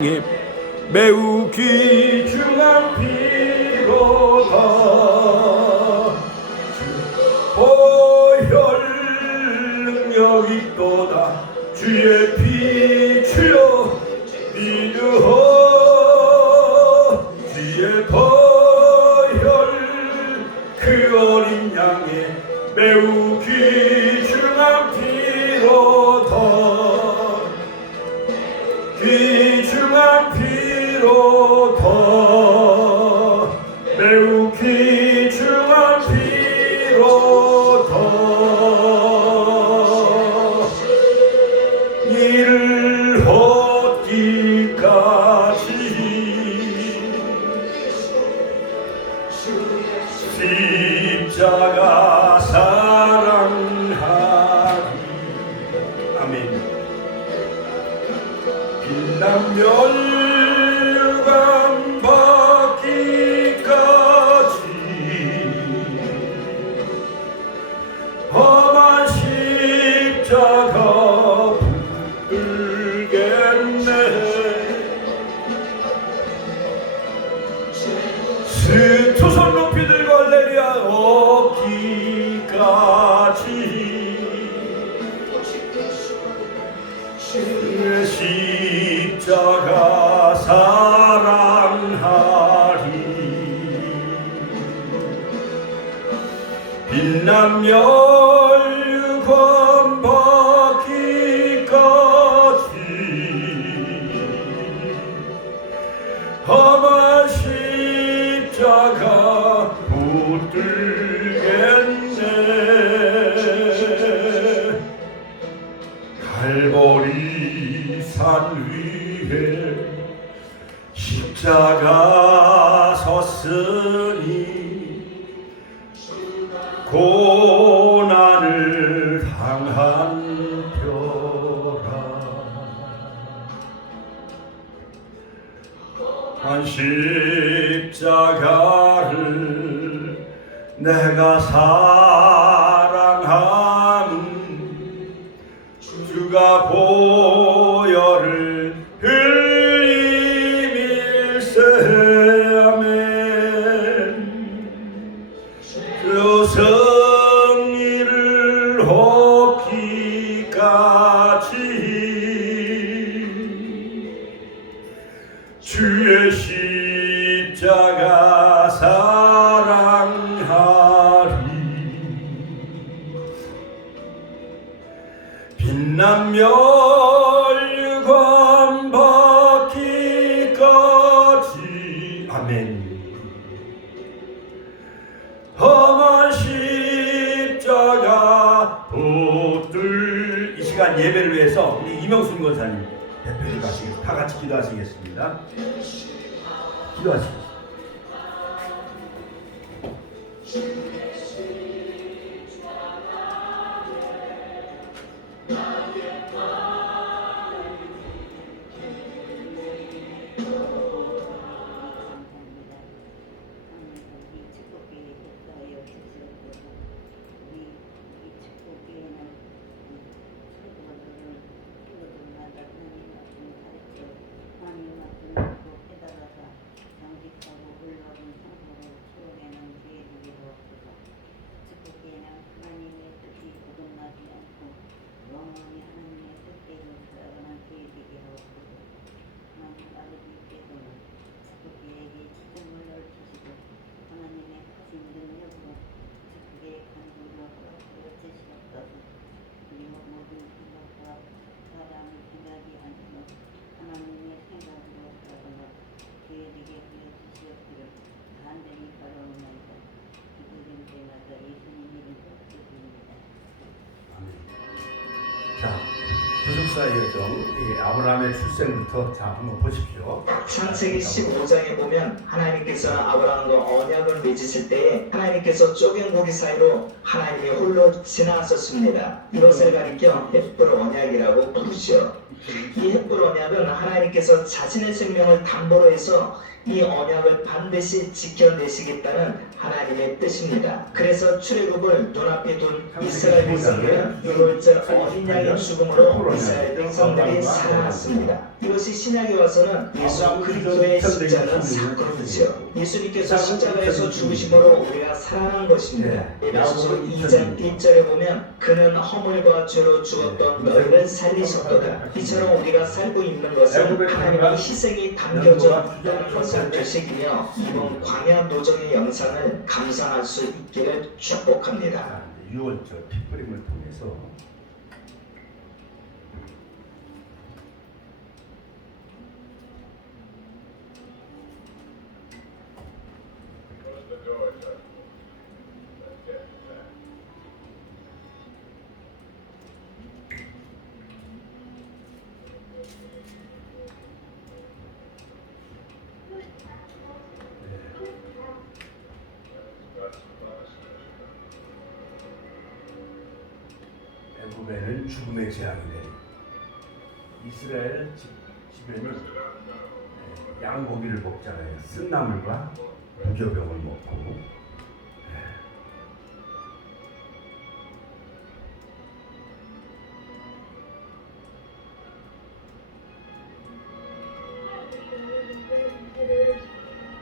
매우 귀중한 피로다. 보혈 능력이 있도다. 주의 피 주여 믿으어. 주의 보혈 그 어린 양의 매우 귀중한 피로다. 귀중한 피로다. 매우 귀중한 피로다. 이를 얻기까지 십자가 사랑하리. 아멘. 빛난 멸류관 받기까지 험한 십자가 붙들겠네. 두 손 높이 들고 할렐루야. 얻기까지 십자가 사랑하리. 빛난 멸류관 받기까지 험한 십자가 붙들겠네. 갈보리 산 위에 십자가 섰으니 고난을 당한 표라. 한 십자가를 내가 사랑함은 주가 보혈을 흘림일세. 아멘. 그 승리를 얻기까지 주의 십자가 사랑하리. 빛난 멸류관 받기까지. 아멘. 험한 십자가 붙들. 이 시간 예배를 위해서 우리 이명순 권사님 대표님 가시겠습니다. 다 같이 기도하시겠습니다. 기도하시겠습니다. 자, 구속사의 여정, 아브라함의 출생부터 자 한번 보십시오. 창세기 15장에 보면 하나님께서 아브라함과 언약을 맺으실 때에 하나님께서 쪼갠 고기 사이로 하나님이 홀로 지나갔었습니다. 이것을 가리켜 헷불 언약이라고 부르죠. 이 헷불 언약은 하나님께서 자신의 생명을 담보로 해서 이 언약을 반드시 지켜내시겠다는 하나님의 뜻입니다. 그래서 출애굽을 눈앞에 둔 이스라엘 백성들은 6월절 어린 양의 죽음으로 이스라엘 이스라엘 백성들이 살아났습니다. 이것이 신약에 와서는 예수 그리스도의 십자가 사건이죠. 예수님께서 십자가에서 죽으심으로 우리가 살아난 것입니다. 에베소서 2장 1절에 보면 그는 허물과 죄로 죽었던 너희를 살리셨도다. 이처럼 우리가 살고 있는 것은 하나님의 희생이 담겨져 있다는 것을 되새기며 이번 광야 노정의 영상을 감상할 수 있기를 축복합니다. 6월절 핏뿌림을 통해서 애굽에는 죽음의 재앙이 내리고 이스라엘 집에는 양고기를 먹잖아요. 쓴나물과 무교병을 먹고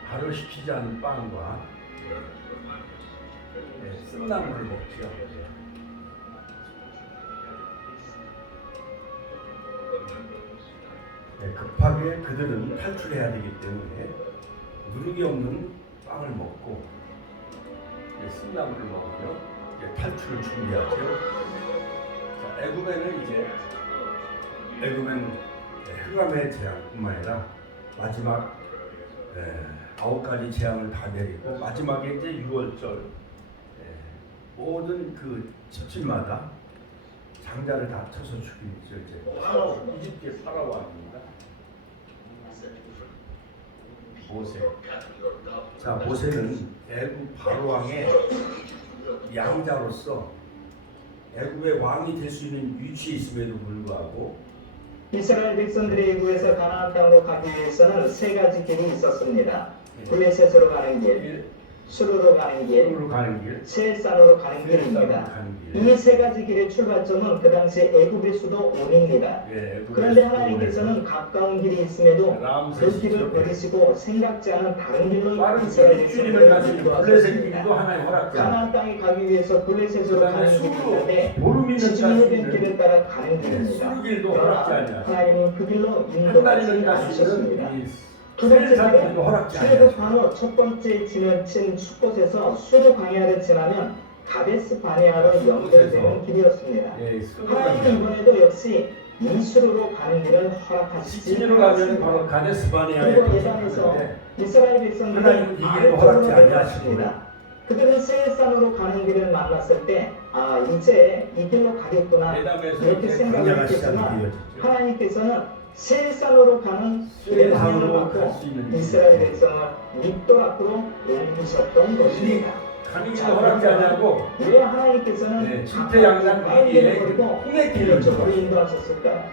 발효 시키지 않은 빵과 쓴나물을 먹죠. 급하게 그들은 탈출해야 되기 때문에 누룩이 없는 빵을 먹고 쓴나물을 먹으며 탈출을 준비하죠. 자, 애굽에는 흑암의 재앙뿐만 아니라 마지막 9가지 재앙을 다 내리고 마지막에 이제 6월절 모든 그 집집마다 장자를 다 쳐서 죽이죠. 이제 이집트의 파라오입니다. 모세. 자, 모세는 애굽 바로왕의 양자로서 애굽의 왕이 될 수 있는 위치에 있음에도 불구하고 이스라엘 백성들이 애굽에서 가나안 땅으로 가기 위해서는 세 가지 길이 있었습니다. 블레셋으로 가는 길, 수르로 가는 길, 세일산으로 가는 길입니다. 이 세 가지 길의 출발점은 그 당시 애굽의 수도 온입니다. 그런데 하나님께서는 가까운 길이 있음에도 그 길을 버리시고 생각지 않은 다른 길로 이스라엘 백성들을 인도하셨습니다. 가나안 땅에 가기 위해서 블레셋으로 가는 길이 있는데 지중해 길을 따라 가는 길입니다. 그러나 하나님은 그 길로 인도하지 않으셨습니다. 두 번째 길은 출애굽 바로 첫 번째 지나친 숲곳에서 수르 광야를 지나면 가데스 바네아로 연결되는 길이었습니다. 하나님은 이번에도 역시 이수르로 가는 길을 허락하시지 않았습니다. 그리고 예단에서 이스라엘 백성들은 아래쪽으로 내려갔습니다. 그들은 세일산으로 가는 길을 만났을 때 이제 이 길로 가겠구나 이렇게 생각했겠지만 하나님께서는 세일산으로 가는 길의 방향을 바꿔 이스라엘 백성을 밑돌 앞으로 옮기셨던 것입니다. 허락지 않냐고 왜 하나님께서는 실패양단 위기에 홍해길을 쪽으로 인도하셨을까요?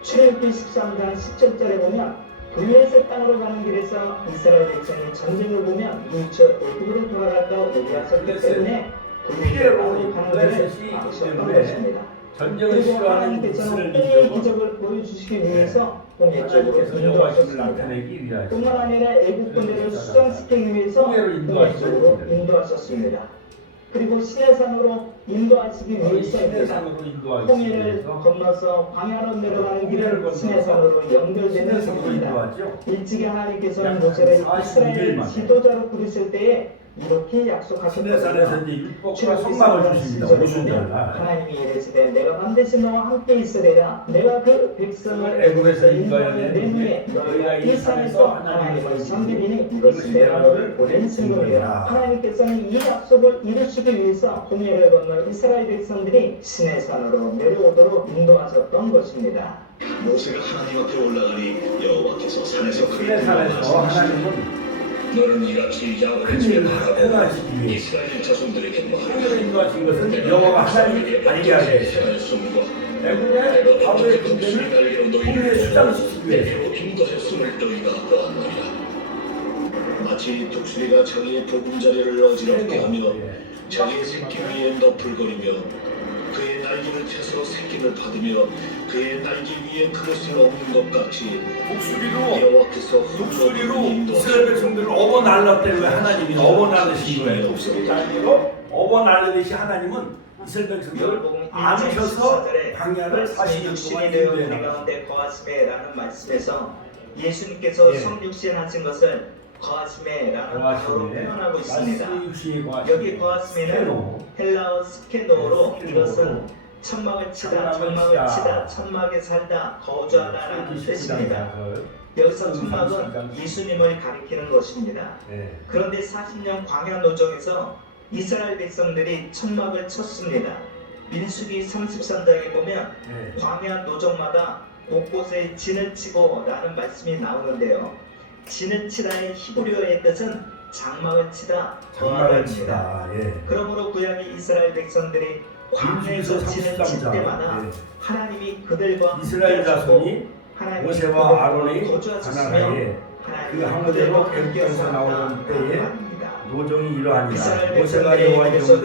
출애굽기 13장 17절에 보면 블레셋 땅으로 가는 길에서 이스라엘 백성이 전쟁을 보면 이저 애굽으로 돌아갈까 우려하셨기 때문에 블레셋 땅으로 가는 길을 막으셨던 것입니다. 그리고 하나님께서는 홍해의 기적을 보여주시기 위해서 홍해 쪽으로 인도하셨습니다. 뿐만 아니라 애국 군대를 수장시키기 위해서 홍해 쪽으로 인도하셨습니다. 그리고 시내산으로 인도하시기 위해서입니다. 홍해를 건너서 광야로 내려가는 길은 시내산으로 연결되는 길입니다. 일찍이 하나님께서는 모세를 이스라엘의 지도자로 부르실 때에 이렇게 약속하셨거든요. 성막을 주십니다. 하나님이 이르시되 내가 반드시 너와 함께 있으리라. 내가 그 백성을 애굽에서 인도하여 내후에 너희가 이 산에서 하나님을 섬기리니 이것이 내가 너를 보낸 증거이라. 하나님께서는 이 약속을 이루시기 위해서 홍해를 건너 이스라엘 백성들이 시내산으로 내려오도록 인도하셨던 것입니다. 모세가 하나님 앞에 올라가니 여호와께서 산에서 그를 시내산에서 불러내시니 하나님은 너는 이같이 야곱의 집에 바라보고 이스라엘 자손들에게 말하라. 인도하신 것은 여호와가 하나님이 아니게 하게 했어요. 애굽의 바로의 군대를 홍해에 수장시키기 위해서 인도했음을 너희가 보았느니라. 마치 독수리가 자기의 보금자리를 어지럽게 하며 자기의 새끼 위에 너풀거리며 그의 날개를 펴서 새끼를 받으며 그의 날개 위에 그것을 엎는 것 같이 목소리로 여호와께서 이스라엘 백성들을 업어 날랐대. 왜 하나님이 업어 날르신 거예요? 목소리 날개로 업어 날르듯이 하나님은 이스라엘 백성들을 안으셔서 광야를 40년 동안 되어 우리 인도해 가운데 거하심에라는 말씀에서 예수님께서 예. 성육신 하신 것을 거하심에라는 단어로 표현하고 있습니다. 여기 거하심에는 헬라어 스케노로 이것은 천막을 치다, 천막에 살다, 거주하다라는 뜻입니다. 여기서 천막은 예수님을 가리키는 것입니다. 그런데 40년 광야 노정에서 이스라엘 백성들이 천막을 쳤습니다. 민수기 33장에 보면 광야 노정마다 곳곳에 진을 치고 라는 말씀이 나오는데요. 진을 치다의 히브리어의 뜻은 장막을 치다, 거하다입니다. 그러므로 구약의 이스라엘 백성들이 광야에서 진을 칠 때마다 하나님이 그들과 이스라엘 자손이 하나님이 모세와 아론이 거주하셨으며 가나안에 그 항구대로 애국에서 나오던 때에 노정이 이러하니라. 모세가 여호와의 명대로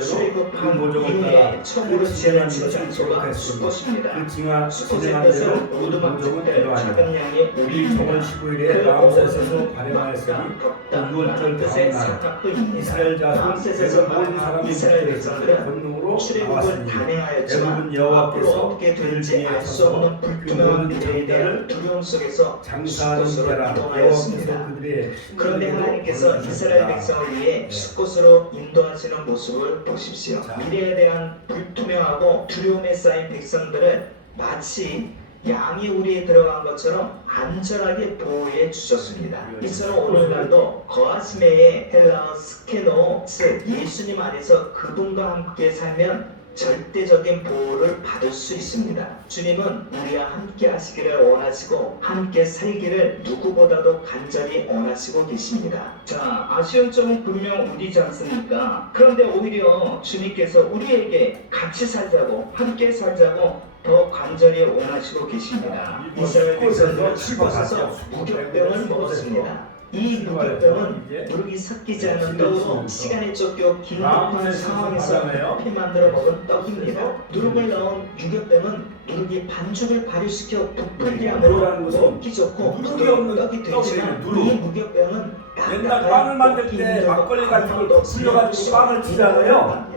그 노정을 따라 처음으로 그 진행한 진을 것을 친 장소가 기록했으니 숫곳입니다. 그 진행한 숫곳의 대로 뜻은 그 오두막 노정은 특별 이러하니라. 작은 양의 우리 정월 15일에 라암셋에서 발행하였으니 그 6월절 다음 날 이스라엘 자손 애굽 모든 사람이 이스라엘 백성에서 백성들은 건너으로 출애굽을 나왔으니 단행하였지만 애굽은 앞으로 여호와께서 어떻게 그들 될지 중에 알 수 서서 없는 그 불투명한 모든 미래에 대한 장자를 두려움 속에서 장사하는 숫곳으로 자라 여호와께서 이동하였습니다. 그들의 그런데 하나님께서 이스라엘 백성을 위해 숫곳으로 인도하시는 모습을 보십시오. 자. 미래에 대한 불투명하고 두려움에 쌓인 백성들을 마치 양이 우리에 들어간 것처럼 안전하게 보호해 주셨습니다. 이처럼 오늘날도 거하시메의 헬라어 스케노, 즉 예수님 안에서 그분과 함께 살면 절대적인 보호를 받을 수 있습니다. 주님은 우리와 함께 하시기를 원하시고 함께 살기를 누구보다도 간절히 원하시고 계십니다. 자, 아쉬운 점은 분명 우리지 않습니까? 그런데 오히려 주님께서 우리에게 같이 살자고 함께 살자고 더 간절히 원하시고 계십니다. 이스라엘 백성들은 숲곳에서 무격병을 먹었습니다. 이 무격병은 누룩이 섞이지 않은 떡으로 시간에 쫓겨 긴급한 상황에서 피 만들어 먹은 떡입니다. 누룩을 넣은 유격병은 누룩이 반죽을 발효시켜 부풀게 함으로 먹기 좋고 부드러운 떡이 되지만 이 무격병은 옛날 빵을 만들 때 막걸리 같은 걸 불려가지고 빵을 치잖아요.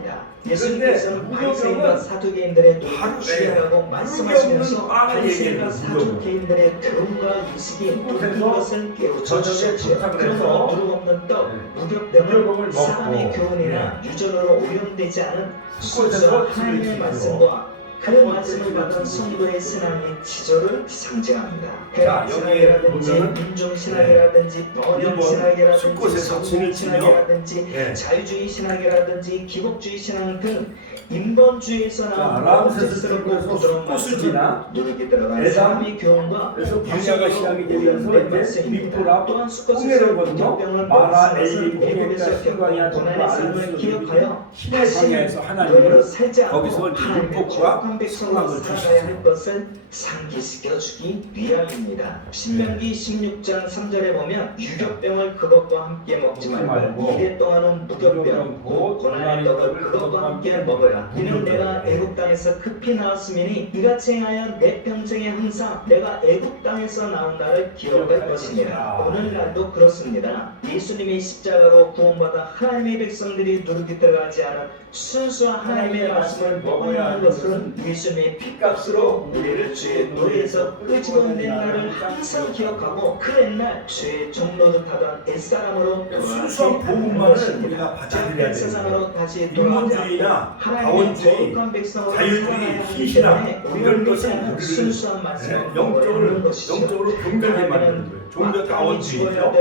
예수님께서는 바리새인과 사두개인들의 노릇을 취하라고 말씀하시면서 바리새인과 사두개인들의 교훈과 인식이 누룩인 것을 깨우쳐 주셨죠. 그러므로 누룩 없는 떡, 무격병은 사람의 교훈이나 유전으로 오염되지 않은 순수한 하나님의 말씀과 그 말씀을 받은 성도의 신앙의 지조를 상징합니다. 쾌락 신학이라든지 민중 신학이라든지 번영 신학이라든지 성공 신학이라든지 자유주의 신학이라든지 기복주의 신학 등 인본주의에서 나온 억제스럽고 부드러운 말씀은 누룩이 들어간 사람의 교훈과 광야가 시작이 되면서 이제 미프라 홍해를 건너 마라 에이 홍해가 신광야 정도 아는 기억하여 신의 광야에서 하나님을 살지 않고 거기서 하나님의 율법과 백성으로 성막을 살아야 할 주시죠. 것을 상기시켜 주기 위함입니다. 신명기 16장 3절에 보면 유격병을 그것과 함께 먹지 말고 이래 동안은 무격병 곧 고난의 떡을 그것과 함께 먹어라. 이는 내가 애굽 땅에서 급히 나왔음이니 이같이 행하여 내 평생에 항상 내가 애굽 땅에서 나온 나를 기억할 것이니라. 오늘날도 그렇습니다. 예수님의 십자가로 구원받아 하나님의 백성들이 누룩이 들어가지 않은 순수한 하나님의 말씀을 먹어야 하는 것은 예수님의 핏값으로 우리를 죄의 노예에서 끄집어낸 날을 항상 기억하고 그 옛날 죄의 종로를 타던 옛사람으로 순수한 복음만을 우리가 받아들여야 돼요. 세상으로 다시 돌아오지 인본주의나 않고 하나님의 자원주의, 거룩한 백성으로 자유주의, 살아야 하기 시신학 때문에 이런 것은 우리는 우리를 순수한 말씀을 영적으로 병들게 만드는 거예요. 종교 자원주의죠.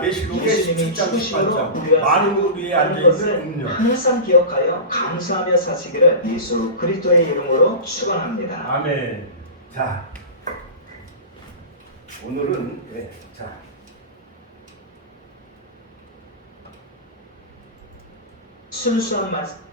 계시록의 예수님이 17장 죽으심으로 18장 우리가 많은 것 위에 앉아있는 것을 운명. 항상 기억하여 감사하며 사시기를 예수 그리스도의 이름으로 축원합니다. 아멘. 자, 오늘은 순수한 말씀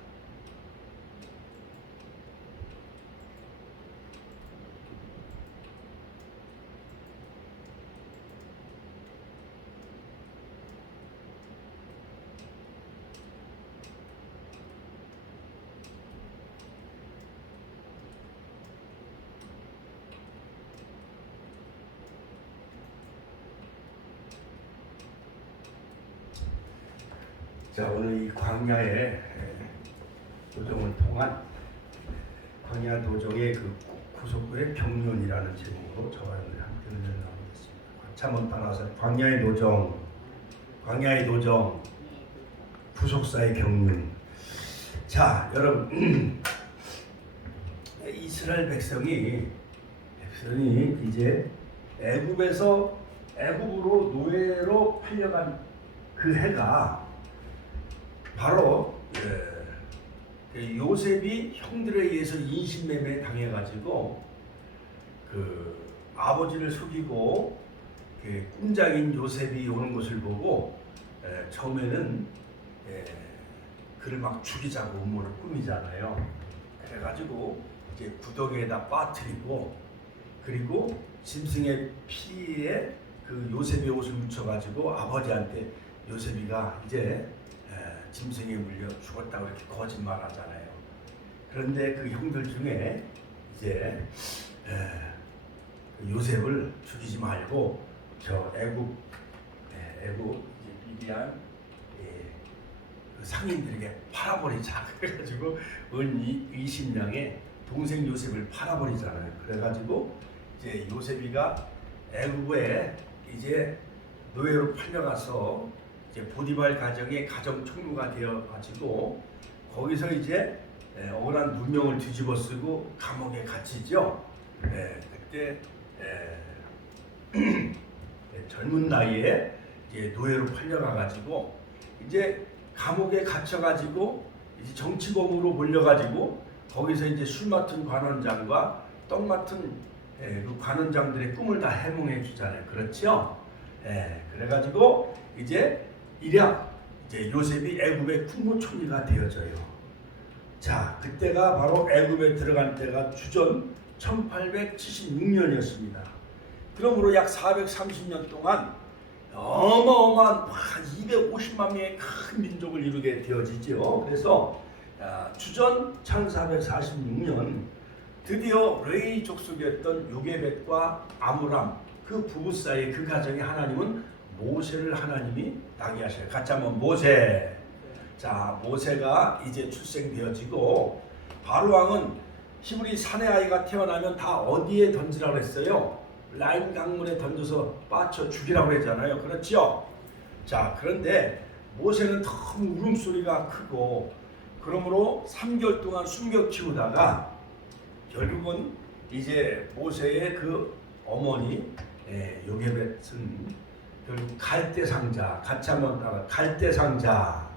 자, 오늘 이 광야의 도정을 통한 광야 도정의 그 구속구의 경륜이라는 제목으로 저와 함께 나누겠습니다. 같이 한번 따라서 광야의 도정, 광야의 도정, 구속사의 경륜. 자, 여러분, 이스라엘 백성이 이제 애굽으로 노예로 팔려간 그 해가 바로 요셉이 형들에 의해서 인신매매 당해가지고 그 아버지를 속이고 꿈장인 요셉이 오는 것을 보고 처음에는 그를 막 죽이자고 음모를 꾸미잖아요. 그래가지고 이제 구덩이에다 빠뜨리고 그리고 짐승의 피에 그 요셉의 옷을 묻혀가지고 아버지한테 요셉이가 이제 짐승에 물려 죽었다고 이렇게 거짓말하잖아요. 그런데 그 형들 중에 이제 요셉을 죽이지 말고 저 애굽 미디안 그 상인들에게 팔아버리자. 그래가지고 은 20냥의 동생 요셉을 팔아버리잖아요. 그래가지고 이제 요셉이가 애굽에 이제 노예로 팔려가서 이제 보디발 가정의 가정 총무가 되어가지고 거기서 이제 억울한 누명을 뒤집어쓰고 감옥에 갇히죠. 그때 젊은 나이에 이제 노예로 팔려가가지고 이제 감옥에 갇혀가지고 이제 정치범으로 몰려가지고 거기서 이제 술 맡은 관원장과 떡 맡은 그 관원장들의 꿈을 다 해몽해 주잖아요. 그렇죠? 그래가지고 이제 이제 요셉이 애굽의 국무총리가 되어져요. 자, 그때가 바로 애굽에 들어간 때가 주전 1876년이었습니다. 그러므로 약 430년 동안 어마어마한 250만 명의 큰 민족을 이루게 되어지죠. 그래서 주전 1446년 드디어 레위 족속이었던 요게벳과 아므람 그 부부 사이의 그 가정에 하나님은 모세를 하나님이 나게 하셔요. 같이 한번 모세. 자, 모세가 이제 출생되어지고 바로 왕은 히브리 사내 아이가 태어나면 다 어디에 던지라고 했어요? 라인 강물에 던져서 빠쳐 죽이라고 했잖아요. 그렇죠? 자, 그런데 모세는 너무 울음소리가 크고 그러므로 3개월 동안 숨겨 키우다가 결국은 이제 모세의 그 어머니 요게벳은 결국 갈대상자, 같이 한번 따라 갈대상자,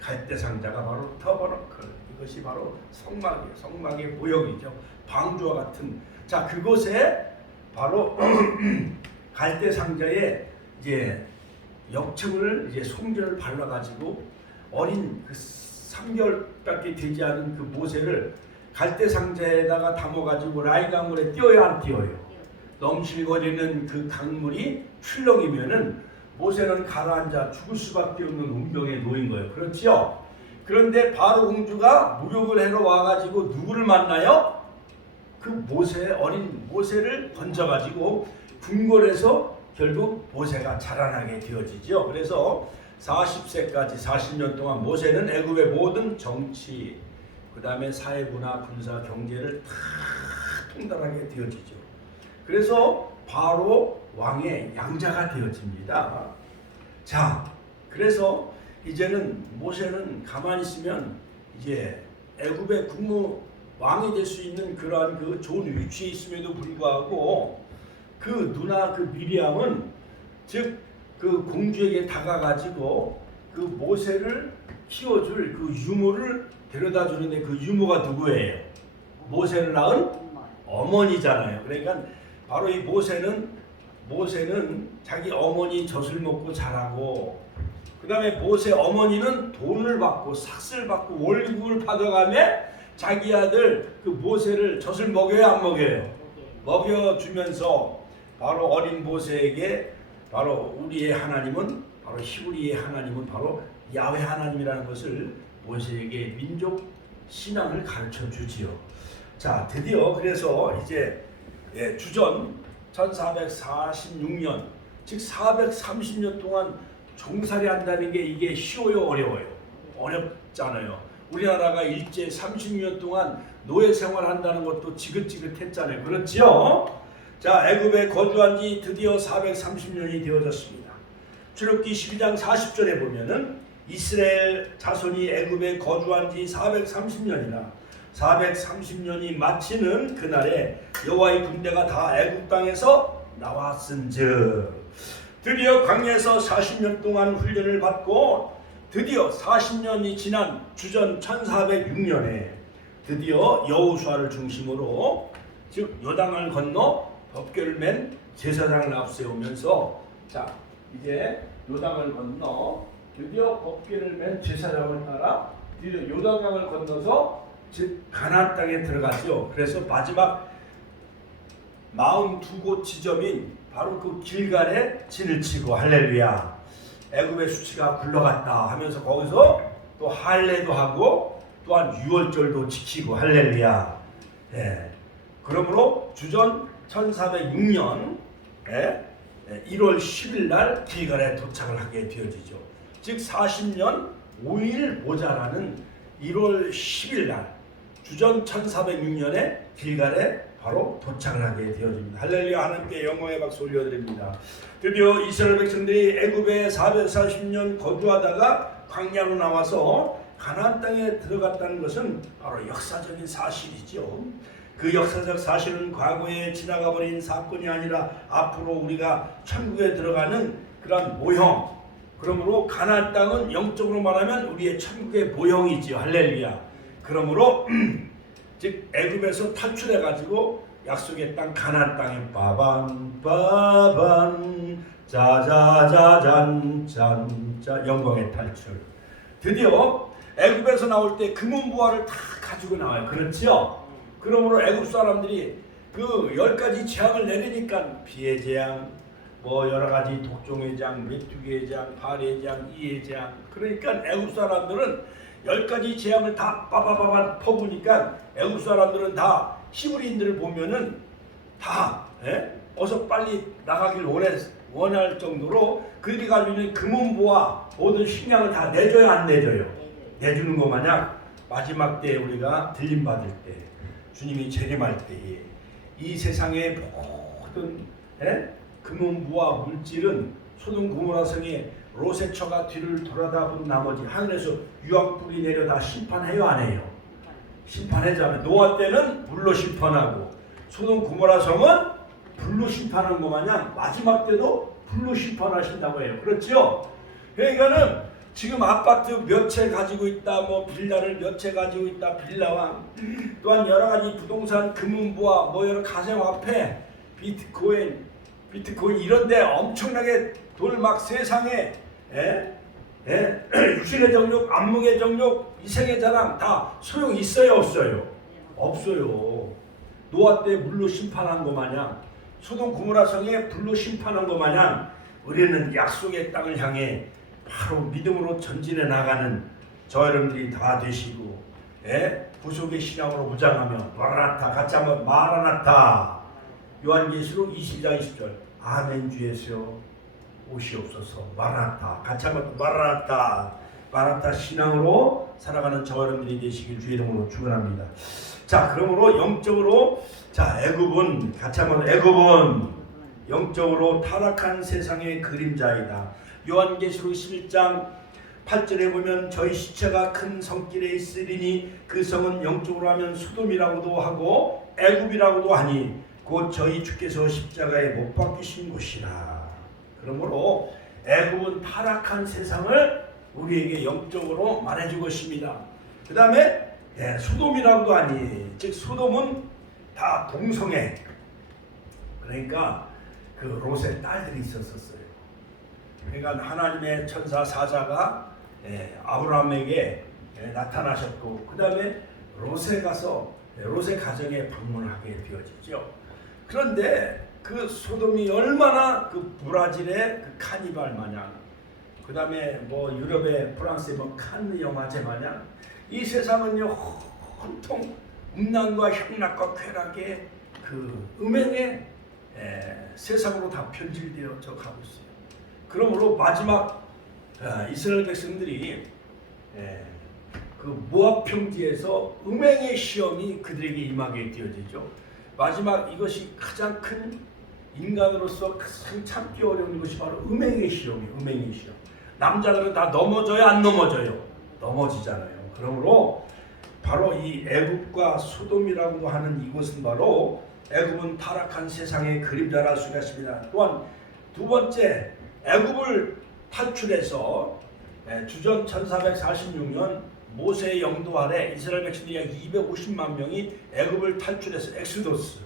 갈대상자가 바로 터버너클, 이것이 바로 성막의 모형이죠. 방주와 같은. 자, 그곳에 바로 갈대상자에 이제 역청을 이제 송전을 발라가지고 어린 그 3개월밖에 되지 않은 그 모세를 갈대상자에다가 담아가지고 라인 강물에 띄어야 안 띄어요? 넘실거리는 그 강물이 출렁이면은 모세는 가라앉아 죽을 수밖에 없는 운명에 놓인 거예요. 그렇죠? 그런데 바로 공주가 무력을 해러 와가지고 누구를 만나요? 그 어린 모세를 건져가지고 궁궐에서 결국 모세가 자라나게 되어지죠. 그래서 40세까지 40년 동안 모세는 애굽의 모든 정치, 그 다음에 사회문화, 군사, 경제를 다 통달하게 되어지죠. 그래서 바로 왕의 양자가 되어집니다. 자, 그래서 이제는 모세는 가만히 있으면 이제 애굽의 국무 왕이 될 수 있는 그러한 그 좋은 위치에 있음에도 불구하고 그 누나 그 미리암은 즉 그 공주에게 다가가지고 그 모세를 키워줄 그 유모를 데려다 주는데 그 유모가 누구예요? 모세를 낳은 어머니잖아요. 그러니까 바로 이 모세는 자기 어머니 젖을 먹고 자라고, 그 다음에 모세 어머니는 돈을 받고 삭슬 받고 월급을 받아가며 자기 아들 그 모세를 젖을 먹여야 안 먹여요? 먹여주면서 바로 어린 모세에게 바로 우리의 하나님은 바로 히브리의 하나님은 바로 야훼 하나님이라는 것을 모세에게 민족 신앙을 가르쳐 주지요. 자, 드디어 그래서 이제 주전 1446년 즉 430년 동안 종살이 한다는 게 이게 쉬워요, 어려워요? 어렵잖아요. 우리나라가 일제 30년 동안 노예 생활한다는 것도 지긋지긋했잖아요. 그렇지요? 자, 애굽에 거주한 지 드디어 430년이 되어졌습니다. 출애굽기 12장 40절에 보면은 이스라엘 자손이 애굽에 거주한 지 430년이나 430년이 마치는 그날에 여호와의 군대가 다 애굽 땅에서 나왔은즉 드디어 광야에서 40년 동안 훈련을 받고 드디어 40년이 지난 주전 1406년에 드디어 여호수아를 중심으로 즉 요단강을 건너 법궤를 맨 제사장을 앞세우면서 자 이제 요단강을 건너 드디어 법궤를 맨 제사장을 따라 드디어 요단강을 건너서 즉 가나안 땅에 들어가죠. 그래서 마지막 42곳 지점인 바로 그 길갈에 진을 치고 할렐루야. 애굽의 수치가 굴러갔다 하면서 거기서 또 할례도 하고 또한 유월절도 지키고 할렐루야. 예. 그러므로 주전 1406년 1월 10일 날 길갈에 도착을 하게 되어지죠. 즉 40년 5일 모자라는 1월 10일 날 주전 1406년에 길갈에 바로 도착을 하게 되어집니다. 할렐루야. 하나님께 영광의 박수 올려드립니다. 드디어 이스라엘 백성들이 애굽에 440년 거주하다가 광야로 나와서 가나안 땅에 들어갔다는 것은 바로 역사적인 사실이죠. 그 역사적 사실은 과거에 지나가 버린 사건이 아니라 앞으로 우리가 천국에 들어가는 그런 모형. 그러므로 가나안 땅은 영적으로 말하면 우리의 천국의 모형이지요. 할렐루야. 그러므로 즉 애굽에서 탈출해 가지고 약속의 땅 가나안 땅에 빠밤 빠밤 짜자자잔 짠짜 영광의 탈출. 드디어 애굽에서 나올 때 금은보화를 다 가지고 나와요. 그렇죠? 그러므로 애굽 사람들이 그 10가지 재앙을 내리니까 피해 재앙, 뭐 여러 가지 독종의 재앙, 메뚜기의 재앙, 발의 재앙, 이의 재앙. 그러니까 애굽 사람들은 10가지 재앙을 다 빠바바바 퍼부니까 애굽 사람들은 다 히브리인들을 보면은 다 어서 빨리 나가길 원할 정도로 그들이 가지고 있는 금은보화 모든 식량을 다 내줘야 안 내줘요? 내주는 것 마냥 마지막 때에 우리가 들림받을 때 주님이 재림할 때에 이 세상의 모든 금은보화 물질은 소돔 고모라 성의 롯의 뒤를 돌아다본 나머지 하늘에서 유황불이 내려다 심판해요 안 해요? 심판하자면 노아 때는 물로 심판하고 소돔 고모라 성은 불로 심판하는 것 마냥 마지막 때도 불로 심판하신다고 해요. 그렇죠? 그러니까는 지금 아파트 몇 채 가지고 있다, 뭐 빌라를 몇 채 가지고 있다, 빌라왕 또한 여러 가지 부동산 금은보화 뭐 여러 가상화폐 비트코인 이런데 엄청나게 돈 막 세상에 유신의 정욕, 안목의 정욕, 이생의 자랑 다 소용 있어요, 없어요? 없어요. 노아 때 물로 심판한 것 마냥 소돔 고모라 성에 불로 심판한 것 마냥 우리는 약속의 땅을 향해 바로 믿음으로 전진해 나가는 저 여러분들이 다 되시고 구속의 신앙으로 무장하며 마라나타 같이 한번 마라나타 요한계시록 22장 20절 아멘 주 예수여 오시옵소서 마라나타 같이 한번 마라나타 신앙으로 살아가는 저 여러분들이 되시길 주의 이름으로 축원합니다. 자 그러므로 영적으로 자 애굽은 같이 한번 애굽은 영적으로 타락한 세상의 그림자이다. 요한계시록 11장 8절에 보면 저희 시체가 큰 성길에 있으리니 그 성은 영적으로 하면 소돔이라고도 하고 애굽이라고도 하니 곧 저희 주께서 십자가에 못 박히신 곳이라. 그러므로 애굽은 타락한 세상을 우리에게 영적으로 말해주고 있습니다. 그 다음에 소돔이라고도 하니 즉 소돔은 다 동성애 그러니까 그 롯의 딸들이 있었어요. 그러니까 하나님의 천사 사자가 아브라함에게 나타나셨고 그 다음에 롯에 가서 롯의 가정에 방문하게 되어지죠. 그런데 그 소돔이 얼마나 그 브라질의 그 카니발 마냥 그 다음에 뭐 유럽의 프랑스의 뭐 칸느 영화제 마냥 이 세상은요 온통 음란과 향락과 쾌락의 그 음행의 세상으로 다 변질되어 가고 있어요. 그러므로 마지막 이스라엘 백성들이 그 모압 평지에서 음행의 시험이 그들에게 임하게 되어지죠. 마지막 이것이 가장 큰 인간으로서 가장 참기 어려운 것이 바로 음행의 시험이에요. 음행의 시험. 남자들은 다 넘어져요, 안 넘어져요? 넘어지잖아요. 그러므로 바로 이 애굽과 소돔이라고 하는 이곳은 바로 애굽은 타락한 세상의 그림자라 수가 있습니다. 또한 두 번째, 애굽을 탈출해서 주전 1446년 모세의 영도 아래 이스라엘 백성들이 약 250만 명이 애굽을 탈출해서 엑스도스.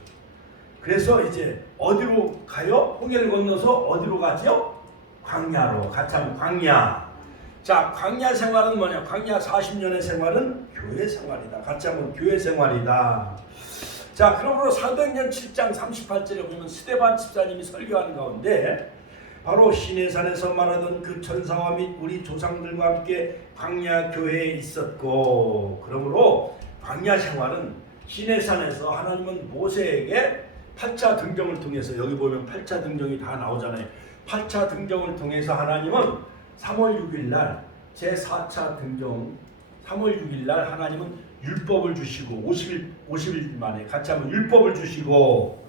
그래서 이제 어디로 가요? 홍해를 건너서 어디로 가죠? 광야로. 같이 하면 광야. 자, 광야 생활은 뭐냐? 광야 40년의 생활은 교회 생활이다. 같이 하면 교회 생활이다. 자, 그러므로 사도행전 7장 38절에 보면 스데반 집사님이 설교하는 가운데 바로 시내산에서 말하던 그 천사와 및 우리 조상들과 함께 광야 교회에 있었고, 그러므로 광야 생활은 시내산에서 하나님은 모세에게 8차 등정을 통해서, 여기 보면 8차 등정이 다 나오잖아요. 8차 등정을 통해서 하나님은 3월 6일 날 제4차 등정 3월 6일 날 하나님은 율법을 주시고 50일 만에 같이 하면 율법을 주시고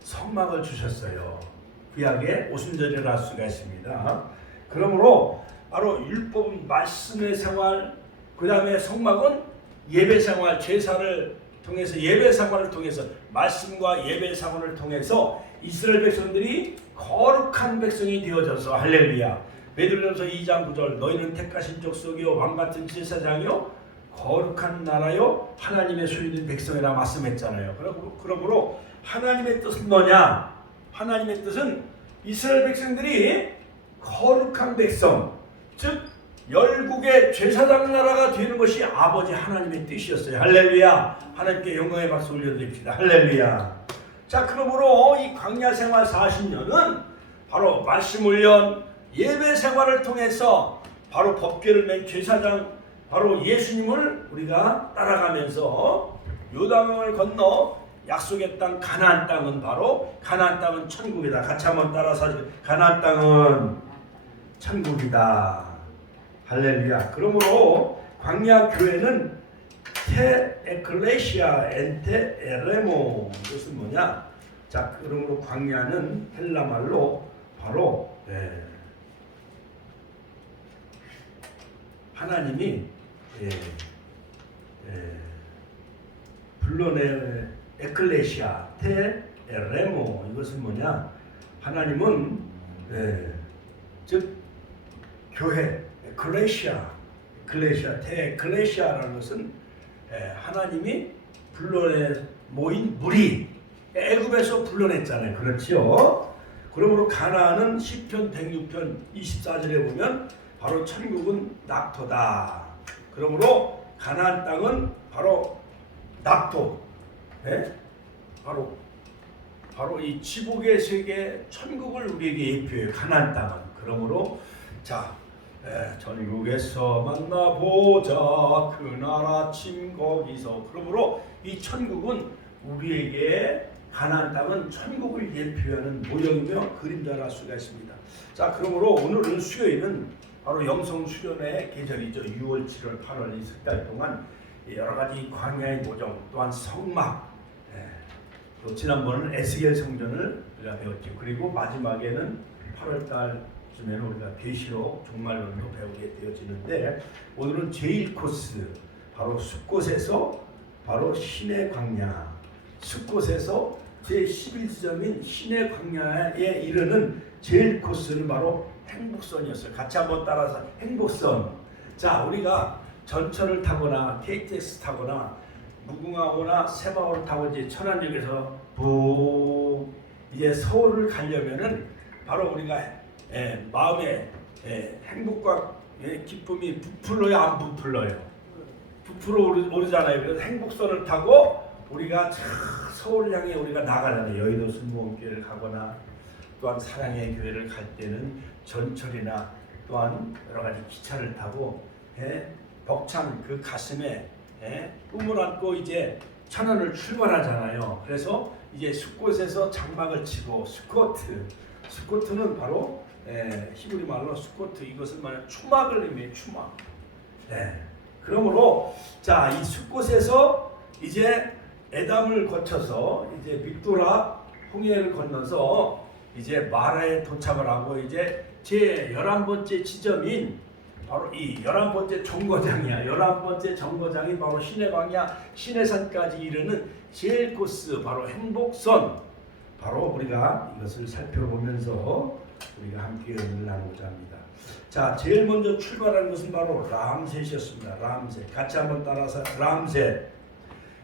성막을 주셨어요. 구약의 오순절이라 할 수가 있습니다. 그러므로 바로 율법은 말씀의 생활, 그 다음에 성막은 예배 생활, 제사를 통해서 예배 생활을 통해서 말씀과 예배 생활을 통해서 이스라엘 백성들이 거룩한 백성이 되어져서 할렐루야. 베드로전서 2장 9절 너희는 택하신 족속이요 왕같은 제사장이요 거룩한 나라요 하나님의 소유된 백성이라 말씀했잖아요. 그러므로 하나님의 뜻은 뭐냐? 하나님의 뜻은 이스라엘 백성들이 거룩한 백성, 즉 열국의 제사장 나라가 되는 것이 아버지 하나님의 뜻이었어요. 할렐루야. 하나님께 영광의 박수 올려드립시다. 할렐루야. 자, 그러므로 이 광야 생활 40년은 바로 말씀 훈련, 예배 생활을 통해서 바로 법궤를 맨 제사장 바로 예수님을 우리가 따라가면서 요단강을 건너 약속의 땅 가나안 땅은 바로 가나안 땅은 천국이다. 같이 한번 따라서 가나안 땅은 천국이다. 할렐루야. 그러므로 광야 교회는 테 에클레시아 엔테 에레모, 이것은 뭐냐? 자, 그러므로 광야는 헬라 말로 바로 하나님이 불러내 에클레시아 테 에레모, 이것은 뭐냐? 하나님은 즉 교회 에클레시아 테 에클레시아라는 것은 하나님이 불러내 모인 무리, 애굽에서 불러냈잖아요. 그렇지요? 그러므로 가나안은 시편 106편 24절에 보면 바로 천국은 낙토다. 그러므로 가나안 땅은 바로 낙토, 바로 이 지복의 세계 천국을 우리에게 예표해요. 가나안 땅은. 그러므로 자, 전국에서 만나보자 그날 아침 거기서. 그러므로 이 천국은 우리에게 가나안 땅은 천국을 예표하는 모형이며 그림자라 할 수가 있습니다. 자, 그러므로 오늘은 수요일은 바로 영성 수련의 계절이죠. 6월, 7월, 8월 이 석 달 동안 여러 가지 광야의 모종, 또한 성막, 또 지난번에는 에스겔 성전을 우리가 배웠죠. 그리고 마지막에는 8월 달쯤에는 우리가 계시록 종말론도 배우게 되어지는데, 오늘은 제1코스 바로 숫곳에서 바로 신의 광야, 숫곳에서 제11지점인 신의 광야에 이르는 제1코스는 바로 행복선이었어요. 같이 한번 따라서 행복선. 자, 우리가 전철을 타거나 KTX 타거나 무궁화호나 세바호를 타고 이제 천안역에서 이제 서울을 가려면은 바로 우리가 마음에 행복과 기쁨이 부풀러요, 안 부풀러요? 부풀어 오르잖아요. 그래서 행복선을 타고 우리가 서울 향해 우리가 나가잖아요. 여의도 순복음교회를 가거나 또한 사랑의 교회를 갈 때는 전철이나 또한 여러 가지 기차를 타고 벅찬 그 가슴에 꿈을 안고 이제 천안을 출발하잖아요. 그래서 이제 숫곳에서 장막을 치고 스쿼트, 스코트는 바로 히브리 말로 스코트, 이것은 말하는 추막을 의미해요. 추막. 그러므로 자, 이 숫곳에서 이제 에담을 거쳐서 이제 믹도라 홍해를 건너서 이제 마라에 도착을 하고 이제 제 11번째 지점인 바로 이 11번째 정거장이야. 11번째 정거장이 바로 시내방야 시내산까지 이르는 제일 코스, 바로 행복선. 바로 우리가 이것을 살펴보면서 우리가 함께 은혜를 나누고자 합니다. 자, 제일 먼저 출발한 것은 바로 람셋이었습니다. 람셋. 같이 한번 따라서 람셋.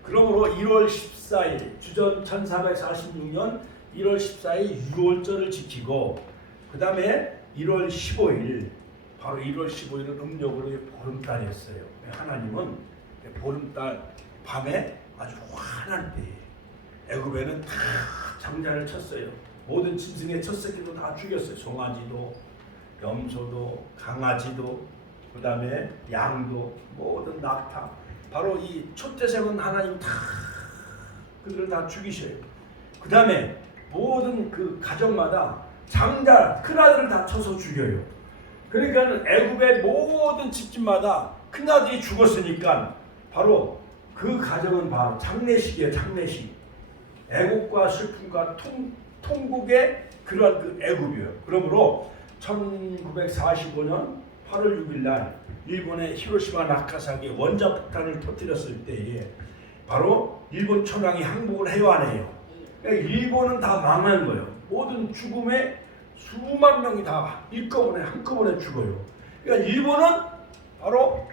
그러므로 1월 14일 주전 1446년 1월 14일 유월절을 지키고 그 다음에 1월 15일 바로 1월 15일은 음력으로 보름달이었어요. 하나님은 보름달 밤에 아주 환한 때에 애굽에는 다 장자를 쳤어요. 모든 짐승의 첫 새끼도 다 죽였어요. 송아지도, 염소도, 강아지도, 그 다음에 양도, 모든 낙타. 바로 이 초태생은 하나님 다 그들을 다 죽이셔요. 그 다음에 모든 그 가정마다 장자 큰아들을 다 쳐서 죽여요. 그러니까 애굽의 모든 집집마다 큰아들이 죽었으니까 바로 그 가정은 바로 장례식이에요. 장례식. 애국과 슬픔과 통곡의 그러한 그 애굽이에요. 그러므로 1945년 8월 6일 날 일본의 히로시마 나가사키 원자폭탄을 터뜨렸을 때에 바로 일본 천황이 항복을 해야 하네요. 그러니까 일본은 다 망한 거예요. 모든 죽음에 수만 명이 다 한꺼번에 죽어요. 그러니까 일본은 바로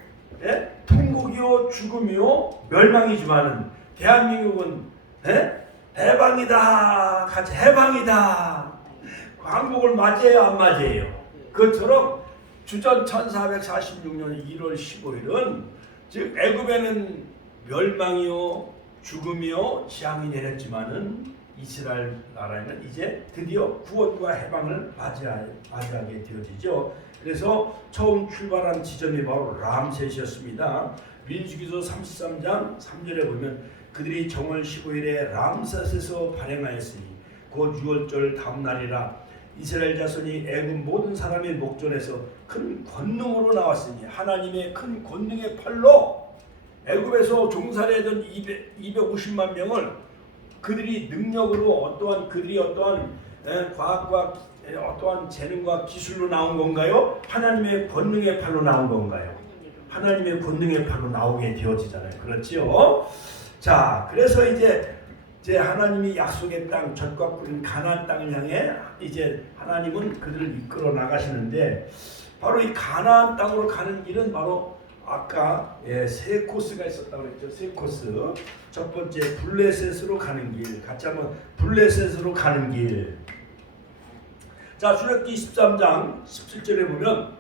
통곡이요 죽음이요 멸망이지만은 대한민국은 해방이다, 같이 해방이다. 항복을 맞이해요, 안 맞이해요? 그것처럼 주전 1446년 1월 15일은 즉 애굽에는 멸망이요 죽음이요 재앙이 내렸지만은 이스라엘 나라에는 이제 드디어 구원과 해방을 맞이하게 되어지죠. 그래서 처음 출발한 지점이 바로 람셋이었습니다. 민수기서 33장 3절에 보면 그들이 정월 15일에 람셋에서 발행하였으니 곧 유월절 다음 날이라 이스라엘 자손이 애굽 모든 사람의 목전에서 큰 권능으로 나왔으니 하나님의 큰 권능의 팔로 애굽에서 종살이하던 250만 명을 그들이 능력으로 어떠한 과학과 어떠한 재능과 기술로 나온 건가요? 하나님의 권능의 팔로 나온 건가요? 하나님의 권능의 팔로 나오게 되어지잖아요. 그렇지요? 자, 그래서 이제 하나님이 약속의 땅, 젖과 꿀인 가나안 땅을 향해 이제 하나님은 그들을 이끌어 나가시는데 바로 이 가나안 땅으로 가는 길은 바로 아까 세 코스가 있었다고 그랬죠. 세 코스. 첫 번째 블레셋으로 가는 길. 같이 한번 블레셋으로 가는 길. 자, 출애굽기 13장 17절에 보면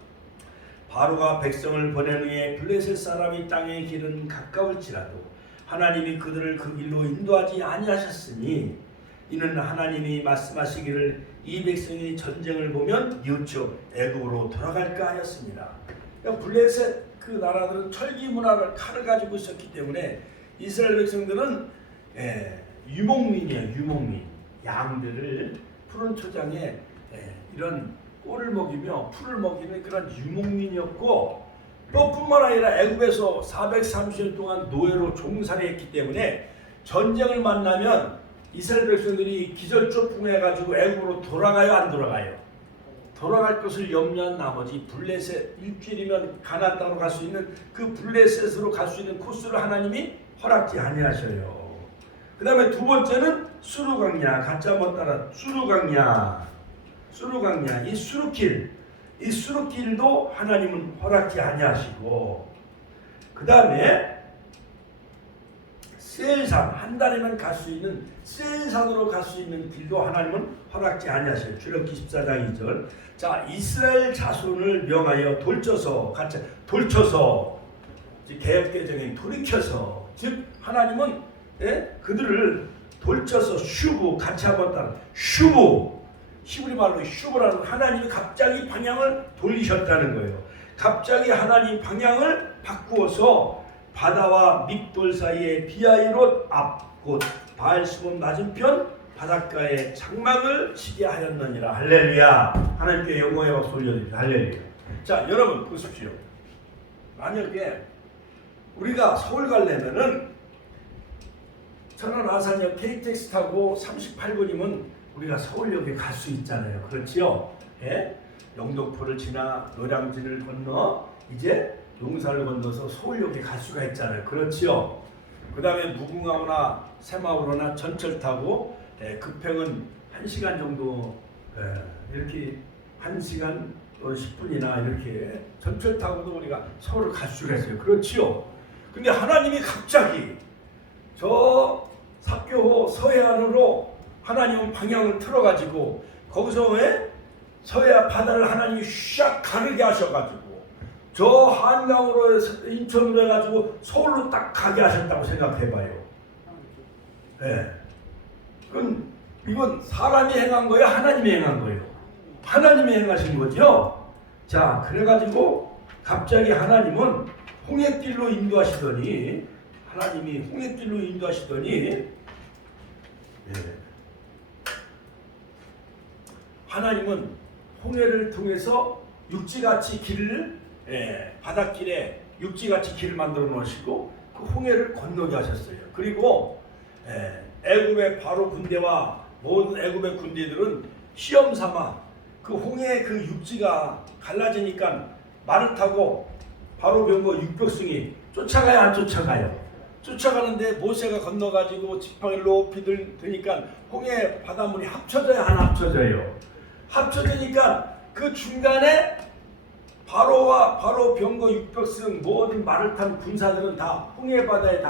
바로가 백성을 보낸 후에 블레셋 사람이 땅의 길은 가까울지라도 하나님이 그들을 그 길로 인도하지 아니하셨으니 이는 하나님이 말씀하시기를 이 백성이 전쟁을 보면 뉘우쳐 애굽으로 돌아갈까 하였습니다. 그러니까 블레셋 그 나라들은 철기 문화를 칼을 가지고 있었기 때문에 이스라엘 백성들은 유목민이에요. 유목민. 양들을 푸른 초장에 이런 꼴을 먹이며 풀을 먹이는 그런 유목민이었고 또 뿐만 아니라 애굽에서 430년 동안 노예로 종살이했기 때문에 전쟁을 만나면 이스라엘 백성들이 기절초풍해가지고 애굽으로 돌아가요, 안 돌아가요? 돌아갈 것을 염려한 나머지 블레셋 일주일이면 가나안 땅으로 갈 수 있는 그 블레셋으로 갈 수 있는 코스를 하나님이 허락지 아니하셔요. 그 다음에 두 번째는 수르강야. 같이 한번 따라 수르강야. 이 수르길도 하나님은 허락지 아니하시고 그 다음에 셀산, 한 달이면 갈 수 있는 셀산으로 갈 수 있는 길도 하나님은 허락지 아니하셔요. 출애굽기 14장 2절. 자, 이스라엘 자손을 명하여 돌쳐서 개혁개정에 돌이켜서 즉 하나님은 그들을 돌쳐서 슈브, 같이 한번 따라 슈브, 히브리 말로 슈브라는 하나님이 갑자기 방향을 돌리셨다는 거예요. 갑자기 하나님 방향을 바꾸어서 바다와 믹돌 사이에 비아이롯 앞, 곧 바알스몬 맞은편 바닷가에 장막을 치게 하였느니라. 할렐루야. 하나님께 영광의 박수 올려드립니다. 할렐루야. 자, 여러분 보십시오. 만약에 우리가 서울 가려면은 천안 아산역 KTX 타고 38분이면 우리가 서울역에 갈 수 있잖아요. 그렇지요? 예? 영등포를 지나 노량진을 건너 이제 용산을 건너서 서울역에 갈 수가 있잖아요. 그렇지요? 그 다음에 무궁화호나 새마을호나 전철 타고 급행은 1시간 정도 이렇게 1시간 10분이나 이렇게 전철 타고도 우리가 서울을 갈 수가 있어요. 그렇지요? 근데 하나님이 갑자기 저 사교호 서해안으로 하나님은 방향을 틀어가지고 거기서 왜 서해안 바다를 하나님이 샥 가르게 하셔가지고 저 한강으로 해서 인천으로 해가지고 서울로 딱 가게 하셨다고 생각해봐요. 네. 그건 이건 사람이 행한 거예요? 하나님이 행한 거예요? 하나님이 행하신 거죠? 자, 그래가지고 갑자기 하나님은 홍해길로 인도하시더니 하나님은 홍해를 통해서 육지같이 길을 바닷길에 육지같이 길을 만들어 놓으시고 그 홍해를 건너게 하셨어요. 그리고 애굽의 바로 군대와 모든 애굽의 군대들은 시험 삼아 그 홍해 그 육지가 갈라지니까 말을 타고 바로 병거 600승이 쫓아가요, 안 쫓아가요? 쫓아가는데 모세가 건너가지고 지팡이를 높이 드니까 홍해 바닷물이 합쳐져요, 안 합쳐져요? 합쳐지니까 그 중간에 바로와 바로 병거 600승 모든 말을 탄 군사들은 다 홍해 바다에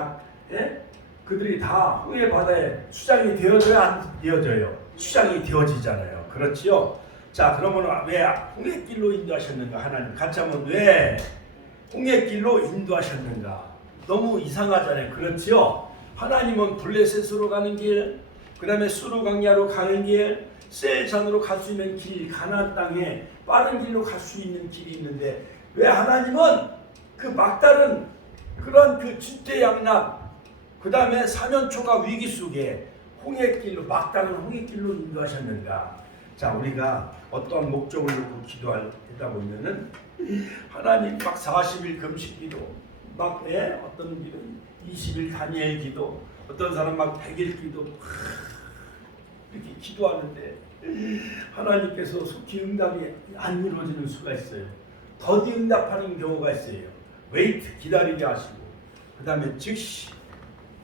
그들이 다 홍해 바다에 수장이 되어져요, 안 되어져요? 수장이 되어지잖아요. 그렇지요? 자, 그러면 왜 홍해길로 인도하셨는가? 하나님 같이 한번 왜 홍해길로 인도하셨는가? 너무 이상하잖아요. 그렇지요? 하나님은 블레셋으로 가는 길, 그 다음에 수르강야로 가는 길, 세일산으로 갈 수 있는 길, 가나안 땅에 빠른 길로 갈 수 있는 길이 있는데 왜 하나님은 그 막다른 그런 그 진퇴양난, 그 다음에 사면초가 위기 속에 홍해길로 막다른 홍해길로 인도하셨는가? 자, 우리가 어떠한 목적을 놓고 기도하다 보면은 하나님 막 40일 금식기도, 막 어떤 길은 20일 다니엘 기도, 어떤 사람 막 100일 기도 이렇게 기도하는데 하나님께서 속히 응답이 안 이루어지는 수가 있어요. 더디 응답하는 경우가 있어요. 웨이트 기다리게 하시고 그 다음에 즉시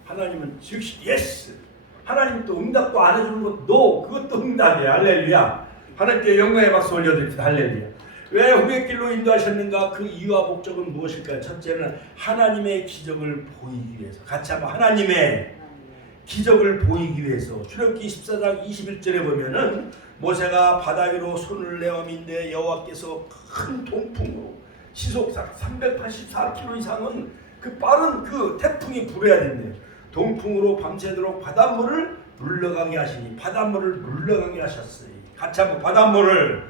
하나님은 즉시 예스. 하나님 또 응답도 안 해주는 것 노. 그것도 응답이에요. 할렐루야. 하나님께 영광의 박수 올려드립니다. 할렐루야. 왜 홍해길로 인도하셨는가? 그 이유와 목적은 무엇일까요? 첫째는 하나님의 기적을 보이기 위해서. 같이 한번 하나님의 기적을 보이기 위해서. 출애굽기 14장 21절에 보면은 모세가 바다 위로 손을 내어민데 여호와께서 큰 동풍으로 시속 384km 이상은 그 빠른 그 태풍이 불어야 된대요. 동풍으로 밤새도록 바닷물을 물러가게 하시니 바닷물을 물러가게 하셨어요. 같이 한번 바닷물을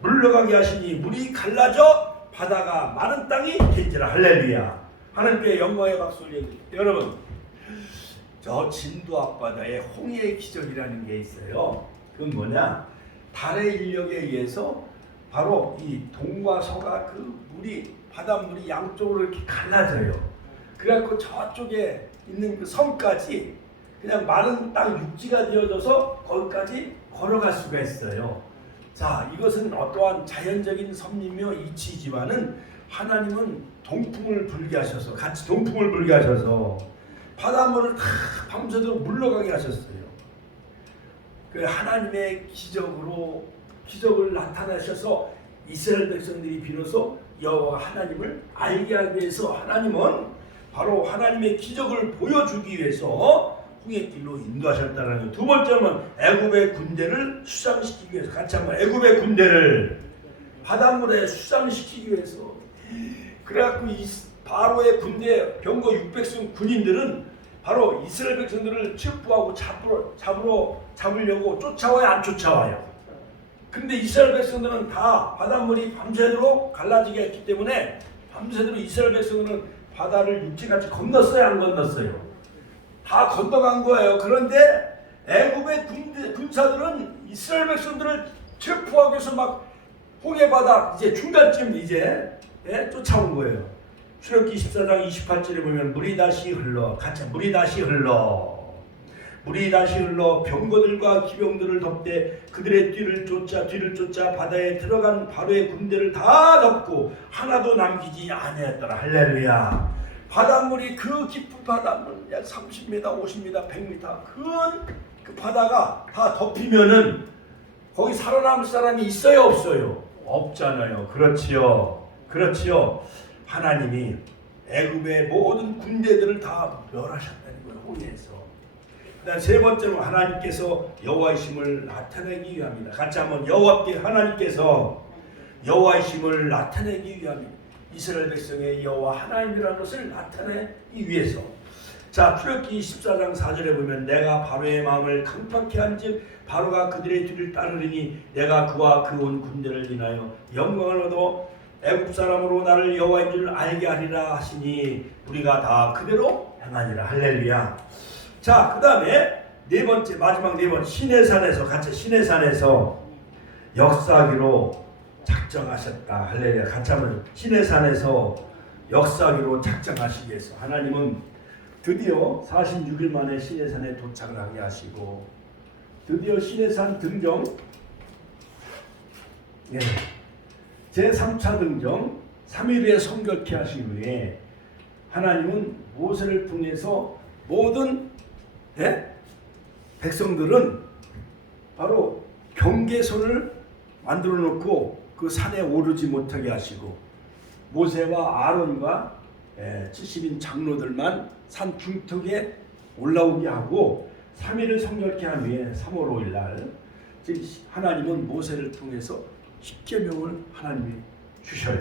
물러가게 하시니 물이 갈라져 바다가 마른 땅이 된지라. 할렐루야. 하나님께 영광의 박수 올려드립니다. 여러분, 저 진도 앞바다에 홍해의 기적이라는 게 있어요. 그건 뭐냐? 달의 인력에 의해서 바로 이 동과 서가 그 물이 바닷물이 양쪽으로 이렇게 갈라져요. 그래갖고 저쪽에 있는 그 섬까지 그냥 마른 땅 육지가 되어져서 거기까지 걸어갈 수가 있어요. 자, 이것은 어떠한 자연적인 섭리며 이치지만은 하나님은 동풍을 불게 하셔서 같이 동풍을 불게 하셔서 바닷물을 다 밤새도록 물러가게 하셨어요. 그 하나님의 기적을 나타내셔서 이스라엘 백성들이 비로소 여호와 하나님을 알게 하기 위해서 하나님은 바로 하나님의 기적을 보여주기 위해서 홍해길로 인도하셨다는. 두 번째는 애굽의 군대를 수상시키기 위해서. 같이 한번 애굽의 군대를 바닷물에 수상시키기 위해서. 그래갖고 이 바로의 군대 병거 600승 군인들은 바로 이스라엘 백성들을 체포하고 잡으려고 쫓아와요, 안 쫓아와요? 근데 이스라엘 백성들은 다 바닷물이 밤새도록 갈라지게 했기 때문에 밤새도록 이스라엘 백성들은 바다를 육지같이 건넜어요, 안 건넜어요? 다 건너간 거예요. 그런데 애굽의 군사들은 이스라엘 백성들을 체포하기 위해서 막 홍해바다 이제 중간쯤 이제 쫓아온 거예요. 출애굽기 24장 28절에 보면 물이 다시 흘러 물이 다시 흘러 병거들과 기병들을 덮되 그들의 뒤를 쫓아 바다에 들어간 바로의 군대를 다 덮고 하나도 남기지 아니하였더라. 할렐루야. 바닷물이 그 깊은 바닷물 약 30m, 50m, 100m 그 바다가 다 덮이면은 거기 살아남을 사람이 있어요, 없어요? 없잖아요. 그렇지요. 하나님이 애굽의 모든 군대들을 다 멸하셨다는 거예요. 홍해에서. 그다음 세 번째로 하나님께서 여호와이심을 나타내기 위함이다. 같이 한번 여호와께 하나님께서 여호와이심을 나타내기 위함이다. 이스라엘 백성의 여호와 하나님이라는 것을 나타내기 위해서. 자, 출애굽기 24장 4절에 보면 내가 바로의 마음을 강팍케 한즉 바로가 그들의 뒤를 따르리니 내가 그와 그 온 군대를 인하여 영광을 얻어 애굽 사람으로 나를 여호와인 줄 알게 하리라 하시니 우리가 다 그대로 행하니라. 할렐루야. 자, 그 다음에 네 번째, 마지막 네 번, 시내산에서 역사하기로 작정하셨다. 할렐루야. 같이 한번 시내산에서 역사하기로 작정하시기 위해서 하나님은 드디어 46일 만에 시내산에 도착을 하게 하시고 드디어 시내산 등정 제3차 등정 3일 후에 성결케 하신 후에 하나님은 모세를 통해서 모든 백성들은 바로 경계선을 만들어 놓고 그 산에 오르지 못하게 하시고 모세와 아론과 70인 장로들만 산 중턱에 올라오게 하고 3일을 성결케 한 후에 3월 5일 날 하나님은 모세를 통해서 십계명을 하나님이 주셔요.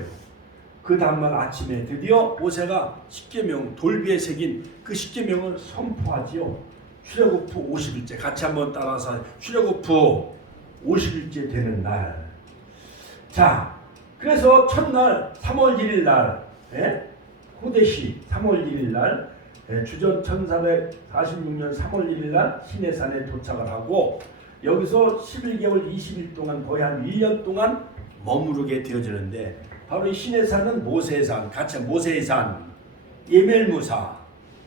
그 다음날 아침에 드디어 모세가 십계명 돌비에 새긴 그 십계명을 선포하지요. 출애굽후 50일째 같이 한번 따라서 출애굽후 50일째 되는 날. 자, 그래서 첫날 3월 1일 날 호데시 3월 1일 날 주전 1446년 3월 1일 날 시내산에 도착을 하고 여기서 11개월 20일 동안 거의 한 1년 동안 머무르게 되어지는데 바로 이 시내산은 모세산, 같이 모세산,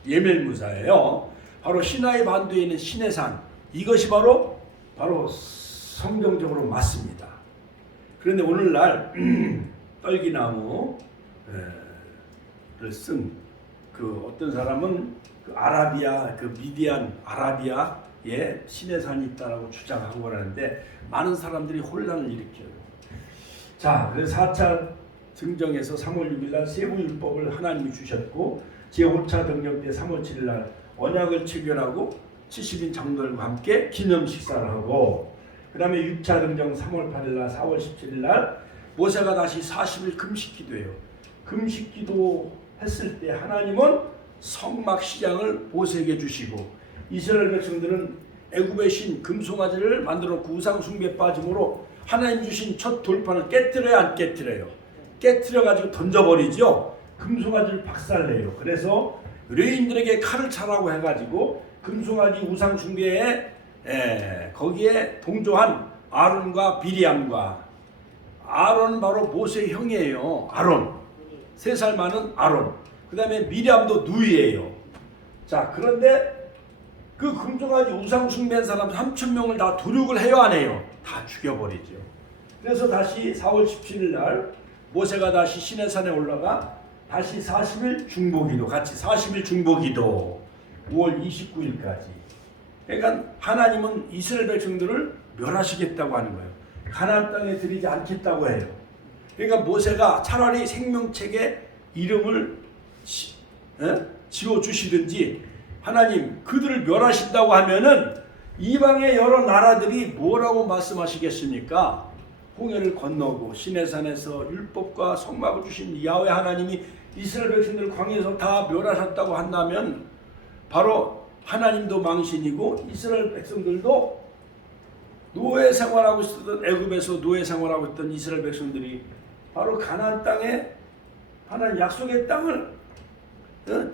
예멜무사예요. 바로 시나이 반도에 있는 시내산, 이것이 바로 성경적으로 맞습니다. 그런데 오늘날 떨기나무를 쓴 그 어떤 사람은 그 아라비아, 그 미디안 아라비아에 시내산이 있다라고 주장한 거라는데 많은 사람들이 혼란을 일으켜요. 자, 그래서 4차 등정에서 3월 6일 날 세부율법을 하나님이 주셨고 제5차 등정 때 3월 7일 날 언약을 체결하고 70인 장로들과 함께 기념 식사를 하고 그 다음에 6차 등정 3월 8일 날 4월 17일 날 모세가 다시 40일 금식기도해요. 금식기도 했을 때 하나님은 성막 시장을 모세에게 주시고 이스라엘 백성들은 애굽의 신 금송아지를 만들어놓고 우상 숭배에 빠짐으로 하나님 주신 첫 돌판을 깨뜨려야 안 깨뜨려요? 깨뜨려가지고 던져버리죠. 금송아지를 박살내요. 그래서 의뢰인들에게 칼을 차라고 해가지고 금송아지 우상 숭배에 거기에 동조한 아론과 비리암과 아론은 바로 모세의 형이에요. 아론 3살 많은 아론. 그 다음에 미리암도 누이예요. 자, 그런데 그 금송아지 우상 숭배한 사람 3,000명을 다 도륙을 해요, 안 해요? 다 죽여버리죠. 그래서 다시 4월 17일 날 모세가 다시 시내산에 올라가 다시 40일 중보기도, 같이 40일 중보기도 5월 29일까지. 그러니까 하나님은 이스라엘 백성들을 멸하시겠다고 하는 거예요. 가나안 땅에 들이지 않겠다고 해요. 그러니까 모세가 차라리 생명책에 이름을 지어주시든지 하나님 그들을 멸하신다고 하면은 이방의 여러 나라들이 뭐라고 말씀하시겠습니까? 홍해를 건너고 시내산에서 율법과 성막을 주신 야훼 하나님이 이스라엘 백성들을 광야에서 다 멸하셨다고 한다면 바로 하나님도 망신이고 이스라엘 백성들도 노예 생활하고 있었던 애굽에서 노예 생활하고 있던 이스라엘 백성들이 바로 가나안 땅에 하나님 약속의 땅을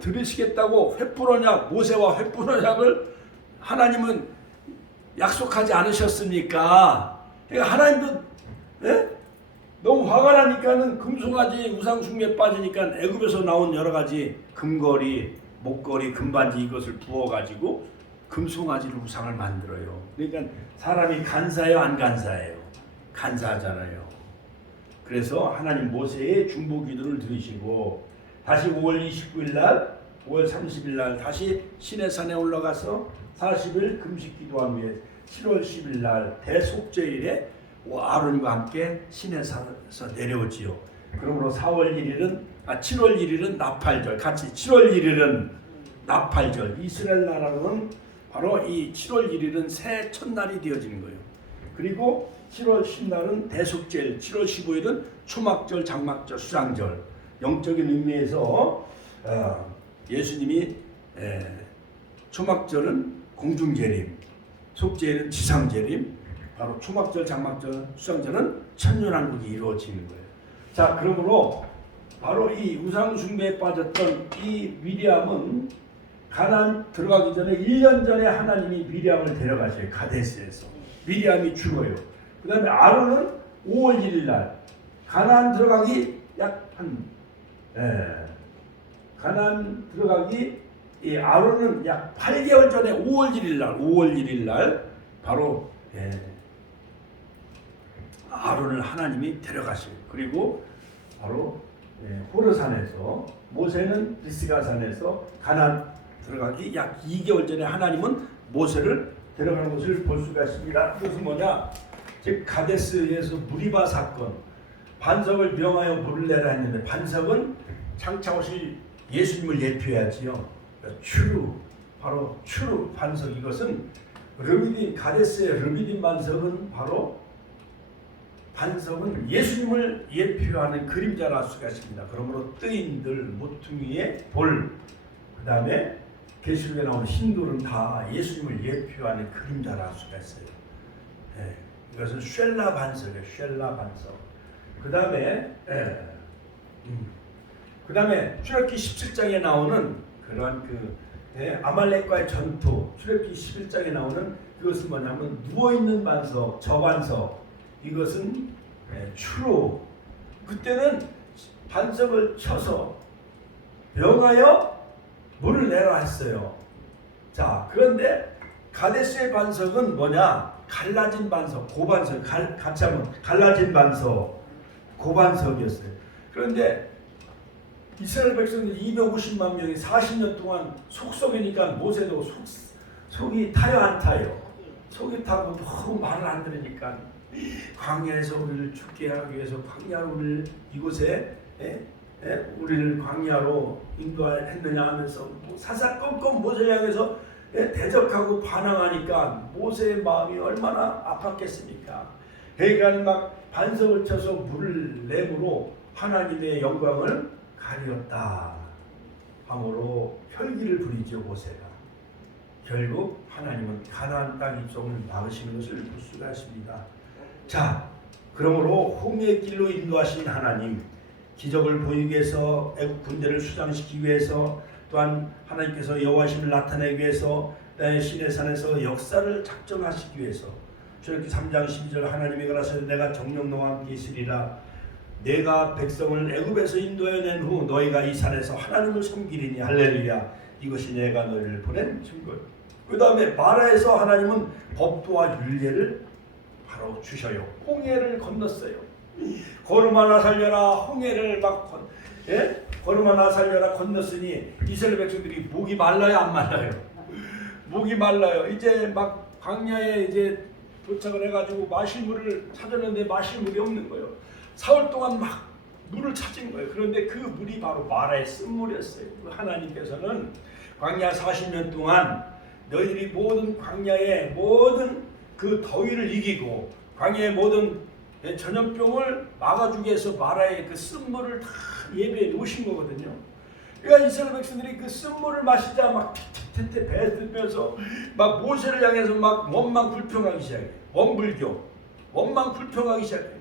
들으시겠다고 횃불 언약 모세와 횃불 언약을 하나님은 약속하지 않으셨습니까? 그러니까 하나님도 예? 너무 화가 나니까는 금송아지 우상 숭배에 빠지니까 애굽에서 나온 여러 가지 금거리, 목걸이, 금반지 이것을 부어 가지고 금송아지를 우상을 만들어요. 그러니까 사람이 간사해요, 안 간사해요? 간사하잖아요. 그래서 하나님 모세의 중보 기도를 들으시고 다시 5월 29일 날, 5월 30일 날 다시 시내산에 올라가서 40일 금식 기도한 후에 7월 10일 날 대속죄일에 아론과 함께 시내산에서 내려오지요. 그러므로 7월 1일은 나팔절, 같이 7월 1일은 나팔절. 이스라엘 나라로는 바로 이 7월 1일은 새 첫날이 되어지는 거예요. 그리고 7월 10날은 대속죄일, 7월 15일은 초막절, 장막절, 수장절. 영적인 의미에서 예수님이 초막절은 공중재림, 속죄일은 지상재림, 바로 초막절, 장막절, 수장절은 천년왕국이 이루어지는 거예요. 자, 그러므로 바로 이 우상 숭배에 빠졌던 이 미리암은 가나안 들어가기 전에 1년 전에 하나님이 미리암을 데려가셔요. 가데스에서. 미리암이 죽어요. 그 다음에 아론은 5월 1일 날 가나안 들어가기 가나안 들어가기 아론은 약 8개월 전에 5월 1일 날 바로 아론을 하나님이 데려가시고 그리고 바로 호르산에서 모세는 비스가산에서 가나안 들어가기 약 2개월 전에 하나님은 모세를 데려가는 것을 볼 수가 있습니다. 그것은 뭐냐? 즉 가데스에서 무리바 사건, 반석을 명하여 물을 내라 했는데 반석은 장차 오실 예수님을 예표하지요. 추루, 바로 추루 반석, 이것은 르비딤, 가데스의 르비딤 반석은 바로 반석은 예수님을 예표하는 그림자라 할 수가 있습니다. 그러므로 뜨인들, 모퉁이의 돌, 그 다음에 계시록에 나오는 흰돌은 다 예수님을 예표하는 그림자라 할 수가 있어요. 이것은 쉘라 반석이에요. 쉘라 반석. 그 다음에 출애굽기 17장에 나오는 그런 아말렉과의 전투, 출애굽기 11장에 나오는 그것은 뭐냐면 누워있는 반석, 저반석, 이것은 추로. 그때는 반석을 쳐서 명하여 물을 내라 했어요. 자, 그런데 가데스의 반석은 뭐냐? 갈라진 반석, 고반석, 같이 하면 갈라진 반석, 고반석이었어요. 그런데 이스라엘 백성들 250만 명이 40년 동안 속속이니까 모세도 속이 타요, 안 타요? 속이 타고 너무 말을 안 들으니까 광야에서 우리를 죽게 하기 위해서 광야로 우리를 이곳에 우리를 광야로 인도했느냐 하면서 사사건건 모세를 향해서 대적하고 반항하니까 모세의 마음이 얼마나 아팠겠습니까? 그러니까 막 반석을 쳐서 물을 내므로 하나님의 영광을 가리었다 함으로 혈기를 부리죠. 모세가 결국 하나님은 가나안 땅 입성을 막으시는 것을 볼 수가 있습니다. 자, 그러므로 홍해의 길로 인도하신 하나님, 기적을 보이기 위해서, 애국 군대를 수장시키기 위해서, 또한 하나님께서 여호와심을 나타내기 위해서, 시내산에서 역사를 작정하시기 위해서, 출애굽기 3장 12절 하나님이 가라사대 내가 정령 너와 함께 있으리라. 내가 백성을 애굽에서 인도해낸 후 너희가 이 산에서 하나님을 섬기리니 할렐루야. 이것이 내가 너희를 보낸 증거요. 그 다음에 마라에서 하나님은 법도와 율례를 바로 주셔요. 홍해를 건넜어요. 걸음하나 살려라. 홍해를 걸음하나 살려라 건넜으니 이스라엘 백성들이 목이 말라요, 안 말라요? 목이 말라요. 이제 막 광야에 이제 도착을 해가지고 마실 물을 찾았는데 마실 물이 없는 거예요. 사흘 동안 막 물을 찾은 거예요. 그런데 그 물이 바로 마라의 쓴물이었어요. 하나님께서는 광야 40년 동안 너희들이 모든 광야의 모든 그 더위를 이기고 광야의 모든 전염병을 막아주기 위해서 마라의 그 쓴물을 다 예배해 놓으신 거거든요. 그러니까 이스라엘 백성들이 그 쓴물을 마시자 막 태태 배 들면서 막 모세를 향해서 막 원망 불평하기 시작해요. 원망 불평하기 시작해요.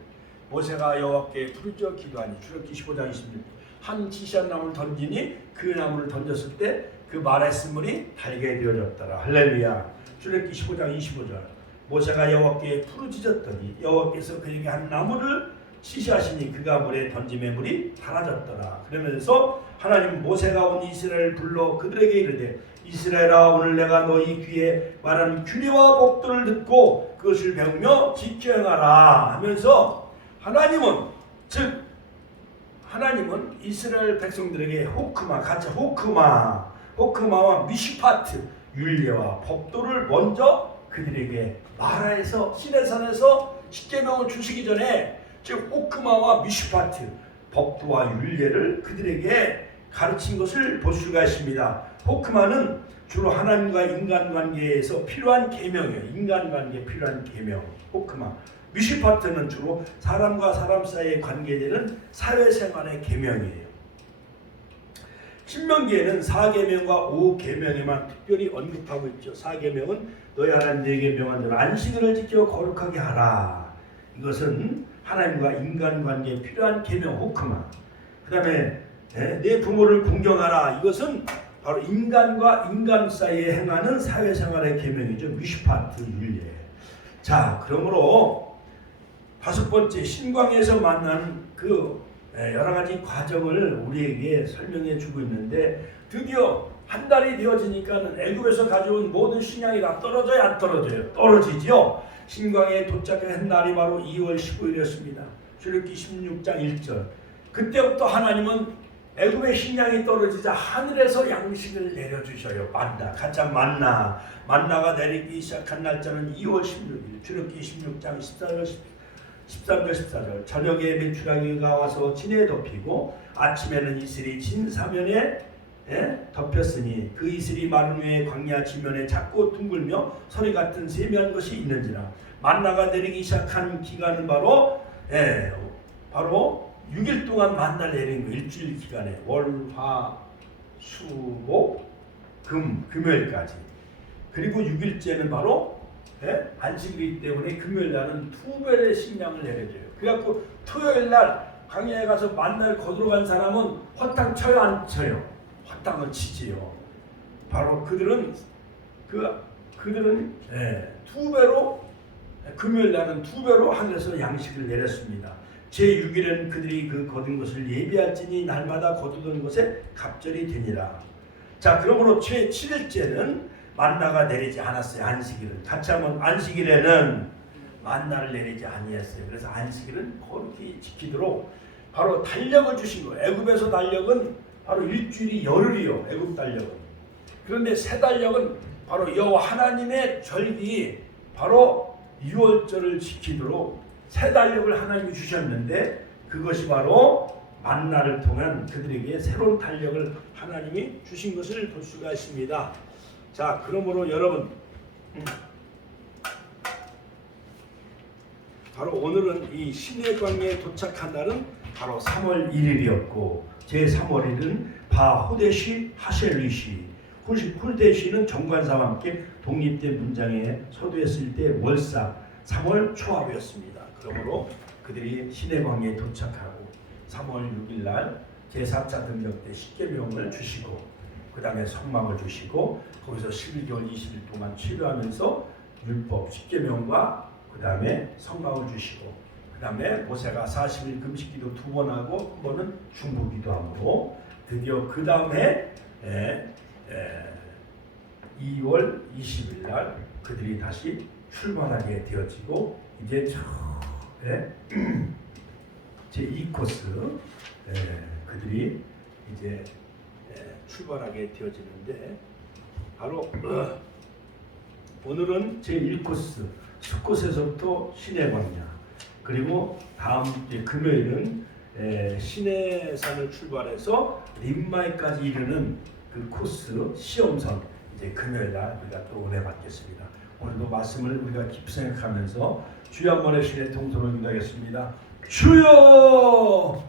모세가 여호와께 부르짖어 기도하니 출애굽기 15장 26절 한 지시한 나무를 던지니 그 나무를 던졌을 때 그 마라의 쓴물이 달게 되어졌더라. 할렐루야. 출애굽기 15장 25절 모세가 여호와께 부르짖었더니 여호와께서 그에게 한 나무를 지시하시니 그가 물에 던짐에 물이 사라졌더라. 그러면서 하나님 모세가 온 이스라엘을 불러 그들에게 이르되 이스라엘아 오늘 내가 너희 귀에 말하는 규례와 법도를 듣고 그것을 배우며 지켜 행하라 하면서 하나님은 이스라엘 백성들에게 호크마와 미시파트 율례와 법도를 먼저 그들에게 말하여서 시내산에서 십계명을 주시기 전에 즉 호크마와 미시파트 법도와 율례를 그들에게 가르친 것을 볼 수가 있습니다. 호크마는 주로 하나님과 인간관계에서 필요한 계명이에요. 인간관계에 필요한 계명 호크마. 미시파트는 주로 사람과 사람 사이에 관계되는 사회생활의 계명이에요. 신명기에는 4계명과 5계명에만 특별히 언급하고 있죠. 4계명은 너희 하나님 내게 명한 대로 안식일을 지켜 거룩하게 하라. 이것은 하나님과 인간관계에 필요한 계명 호크마. 그 다음에 내 부모를 공경하라. 이것은 바로 인간과 인간 사이에 행하는 사회생활의 계명이죠. 미시파트 율례. 자, 그러므로 5번째 신광에서 만난 그 여러 가지 과정을 우리에게 설명해 주고 있는데 드디어 한 달이 되어지니까는 애굽에서 가져온 모든 식량이 다 떨어져요, 안 떨어져요? 떨어지지요. 신광에 도착한 날이 바로 2월 15일이었습니다. 출애굽기 16장 1절. 그때부터 하나님은 애굽의 식량이 떨어지자 하늘에서 양식을 내려주셔요. 가짜 만나가 내리기 시작한 날짜는 2월 16일. 출애굽기 16장 13절 14절. 저녁에 메추라기가 와서 진에 덮이고 아침에는 이슬이 진 사면에 덮였으니 그 이슬이 마른 후에 광야 지면에 작고 둥글며 소리 같은 세미한 것이 있는지라. 만나가 내리기 시작한 기간은 바로 6일 동안 만나를 내린 거. 일주일 기간에 월, 화, 수, 목, 금요일까지. 그리고 6일째는 바로 안식이기 때문에 금요일 날은 2배의 식량을 내려줘요. 그래갖고 토요일 날 광야에 가서 만나를 거두러 간 사람은 허탕 쳐요, 안 쳐요? 허탕을 치지요. 바로 그들은 2배로 금요일 날은 2배로 하늘에서 양식을 내렸습니다. 제6일에는 그들이 그 거둔 것을 예비할지니 날마다 거두던 것에 갑절이 되니라. 자, 그러므로 제7일째는 만나가 내리지 않았어요. 안식일은. 같이 하면 안식일에는 만나를 내리지 아니했어요. 그래서 안식일은 거룩히 지키도록 바로 달력을 주신 거예요. 애굽에서 달력은 바로 일주일이 열흘이요. 애굽 달력은. 그런데 새 달력은 바로 여호와 하나님의 절기 바로 6월절을 지키도록 새 달력을 하나님이 주셨는데 그것이 바로 만나를 통한 그들에게 새로운 달력을 하나님이 주신 것을 볼 수가 있습니다. 자, 그러므로 여러분 바로 오늘은 이 시내광야에 도착한 날은 바로 3월 1일이었고 제3월일은 바호데시 하셀리시 홀데시는 정관사와 함께 독립된 문장에 서두했을 때 월사 3월 초하루였습니다. 그러므로 그들이 시내광야에 도착하고 3월 6일 날 제4차 등력 때 십계명을 주시고 그 다음에 성막을 주시고 거기서 11개월 20일 동안 치료하면서 율법 십계명과 그 다음에 성막을 주시고 그 다음에 모세가 40일 금식기도 2번 하고 한 번은 중보기도함으로 드디어 그 다음에 2월 20일 날 그들이 다시 출발하게 되어지고 이제 제2코스 그들이 이제 출발하게 되어지는데 바로 오늘은 제1코스 숫곳에서부터 시내광야 그리고 다음 금요일은 시내산을 출발해서 림마이까지 이르는 그 코스 시험선 이제 금요일날 우리가 또 은혜 받겠습니다. 오늘도 말씀을 우리가 깊이 생각하면서 주여 한번의 신의 통성을 기도하겠습니다. 주여